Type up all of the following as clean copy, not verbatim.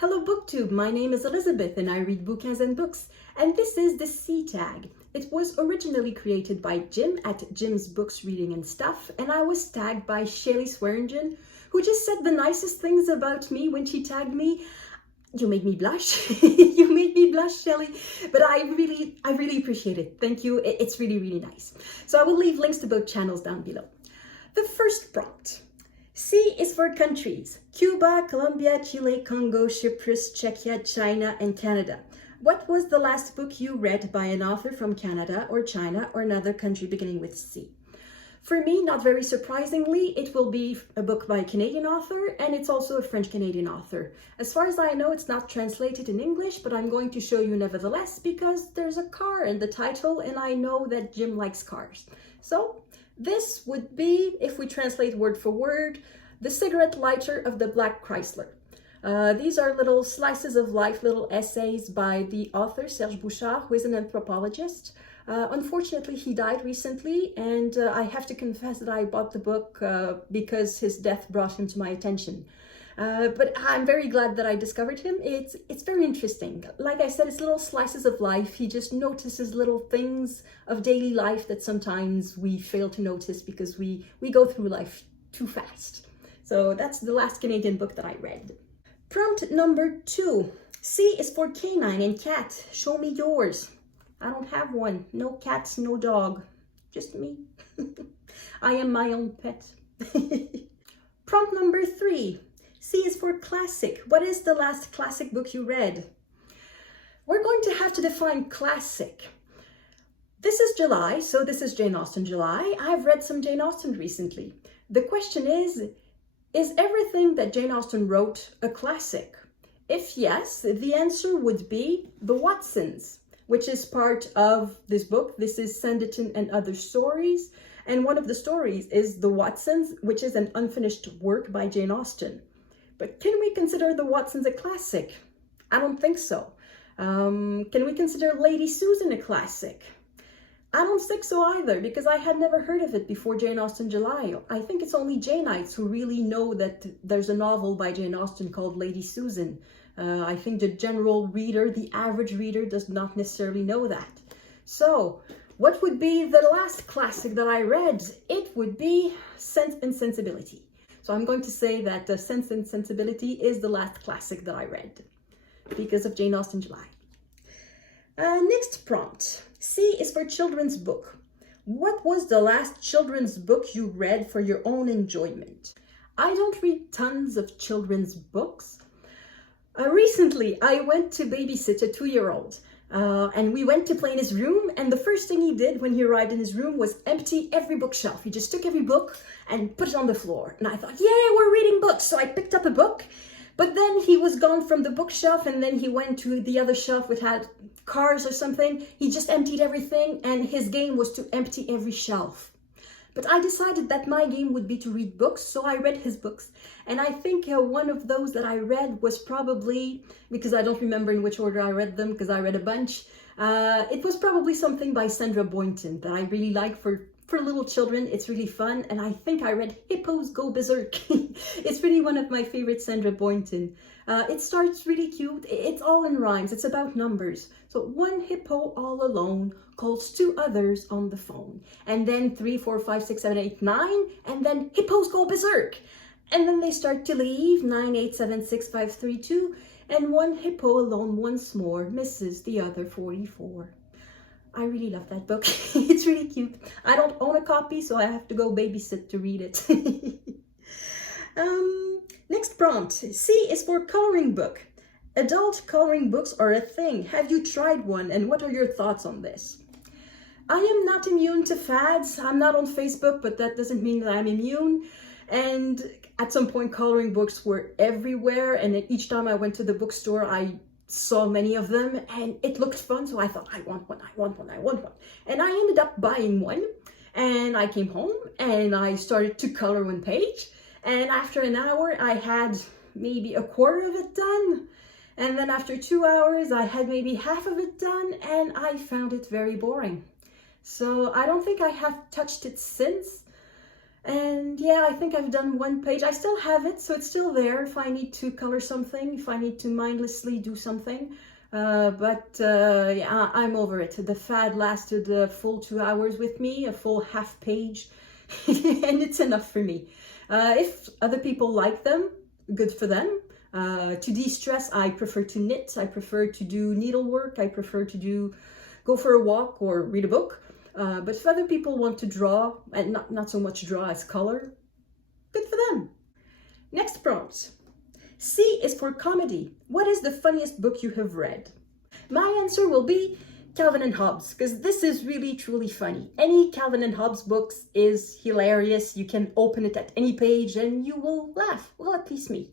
Hello BookTube, my name is Elizabeth and I read bouquins and books, and this is the C tag. It was originally created by Jim at Jim's Books, Reading and Stuff, and I was tagged by Shelly Swearingen, who just said the nicest things about me when she tagged me. You made me blush. You made me blush, Shelly, but I really appreciate it. Thank you. It's really nice. So I will leave links to both channels down below. The first prompt. C is for countries: Cuba, Colombia, Chile, Congo, Cyprus, Czechia, China, and Canada. What was the last book you read by an author from Canada or China or another country beginning with C? For me, not very surprisingly, it will be a book by a Canadian author, and it's also a French-Canadian author. As far as I know, it's not translated in English, but I'm going to show you nevertheless because there's a car in the title, and I know that Jim likes cars. So this would be, if we translate word for word, The Cigarette Lighter of the Black Chrysler. These are little slices of life, little essays by the author, Serge Bouchard, who is an anthropologist. Unfortunately, he died recently, and I have to confess that I bought the book because his death brought him to my attention. But I'm very glad that I discovered him. It's very interesting. Like I said, it's little slices of life. He just notices little things of daily life that sometimes we fail to notice because we go through life too fast. So that's the last Canadian book that I read. Prompt number 2. C is for Canine and Cat. Show me yours. I don't have one. No cats, no dog. Just me. I am my own pet. Prompt number 3. C is for classic. What is the last classic book you read? We're going to have to define classic. This is July, so this is Jane Austen July. I've read some Jane Austen recently. The question is everything that Jane Austen wrote a classic? If yes, the answer would be The Watsons, which is part of this book. This is Sanditon and Other Stories. And one of the stories is The Watsons, which is an unfinished work by Jane Austen. But can we consider The Watsons a classic? I don't think so. Can we consider Lady Susan a classic? I don't think so either, because I had never heard of it before Jane Austen July. I think it's only Janeites who really know that there's a novel by Jane Austen called Lady Susan. I think the general reader, the average reader, does not necessarily know that. So, what would be the last classic that I read? It would be Sense and Sensibility. So I'm going to say that Sense and Sensibility is the last classic that I read because of Jane Austen July. Next prompt. C is for children's book. What was the last children's book you read for your own enjoyment? I don't read tons of children's books. Recently, I went to babysit a 2-year-old. And we went to play in his room, and the first thing he did when he arrived in his room was empty every bookshelf. He just took every book and put it on the floor. And I thought, yay, we're reading books. So I picked up a book, but then he was gone from the bookshelf, and then he went to the other shelf which had cars or something. He just emptied everything, and his game was to empty every shelf. But I decided that my game would be to read books, so I read his books. And I think one of those that I read was probably, because I don't remember in which order I read them, because I read a bunch, it was probably something by Sandra Boynton that I really like for little children. It's really fun, and I think I read Hippos Go Berserk. It's really one of my favorite Sandra Boynton. It starts really cute. It's all in rhymes. It's about numbers. So 1 hippo all alone calls 2 others on the phone. And then 3, 4, 5, 6, 7, 8, 9. And then hippos go berserk. And then they start to leave. 9, 8, 7, 6, 5, 3, 2. And 1 hippo alone once more misses the other 44. I really love that book. It's really cute. I don't own a copy, so I have to go babysit to read it. Next prompt. C is for coloring book. Adult coloring books are a thing. Have you tried one, and what are your thoughts on this? I am not immune to fads. I'm not on Facebook, but that doesn't mean that I'm immune. And at some point, coloring books were everywhere, and each time I went to the bookstore, I saw many of them, and it looked fun, so I thought, I want one. And I ended up buying one, and I came home, and I started to color one page, and after an hour, I had maybe a quarter of it done, and then after 2 hours, I had maybe half of it done, and I found it very boring. So I don't think I have touched it since. And yeah, I think I've done one page. I still have it, so it's still there if I need to color something, if I need to mindlessly do something. Yeah, I'm over it. The fad lasted a full 2 hours with me, a full half page, and it's enough for me. If other people like them, good for them. To de-stress, I prefer to knit, I prefer to do needlework, I prefer to go for a walk or read a book. But if other people want to draw, and not so much draw as color, good for them. Next prompt. C is for comedy. What is the funniest book you have read? My answer will be Calvin and Hobbes, because this is really truly funny. Any Calvin and Hobbes books is hilarious. You can open it at any page and you will laugh. Well, at least me,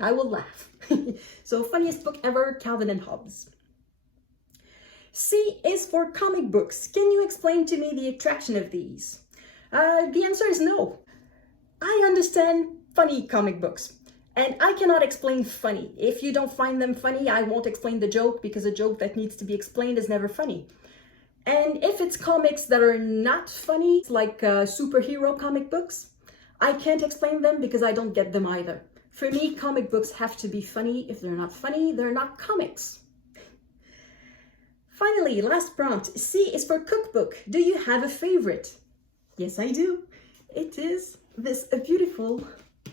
I will laugh. So funniest book ever, Calvin and Hobbes. C is for comic books. Can you explain to me the attraction of these? The answer is no. I understand funny comic books, and I cannot explain funny. If you don't find them funny, I won't explain the joke, because a joke that needs to be explained is never funny. And if it's comics that are not funny, like superhero comic books, I can't explain them because I don't get them either. For me, comic books have to be funny. If they're not funny, they're not comics. Finally, last prompt. C is for cookbook. Do you have a favorite? Yes, I do. It is this beautiful,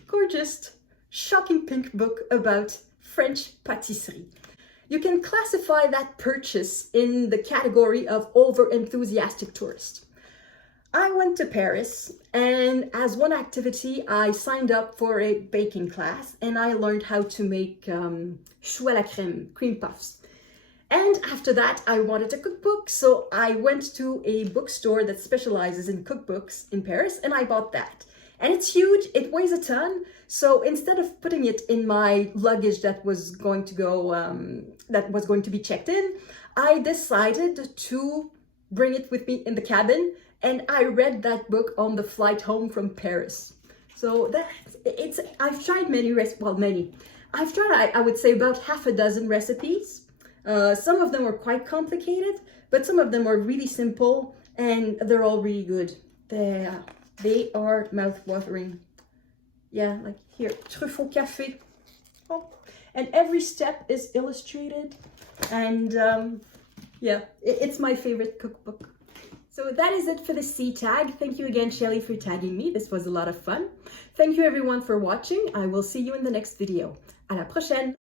gorgeous, shocking pink book about French patisserie. You can classify that purchase in the category of over-enthusiastic tourist. I went to Paris, and as one activity, I signed up for a baking class, and I learned how to make choux à la crème, cream puffs. And after that, I wanted a cookbook, so I went to a bookstore that specializes in cookbooks in Paris, and I bought that. And it's huge, it weighs a ton, so instead of putting it in my luggage that was going to be checked in, I decided to bring it with me in the cabin, and I read that book on the flight home from Paris. So I've tried I've tried, I would say, about half a dozen recipes. Some of them are quite complicated, but some of them are really simple, and they're all really good. They are mouth-watering. Yeah, like here, truffe au café. Oh. And every step is illustrated, and yeah, it's my favorite cookbook. So that is it for the C tag. Thank you again, Shelly, for tagging me. This was a lot of fun. Thank you everyone for watching. I will see you in the next video. À la prochaine!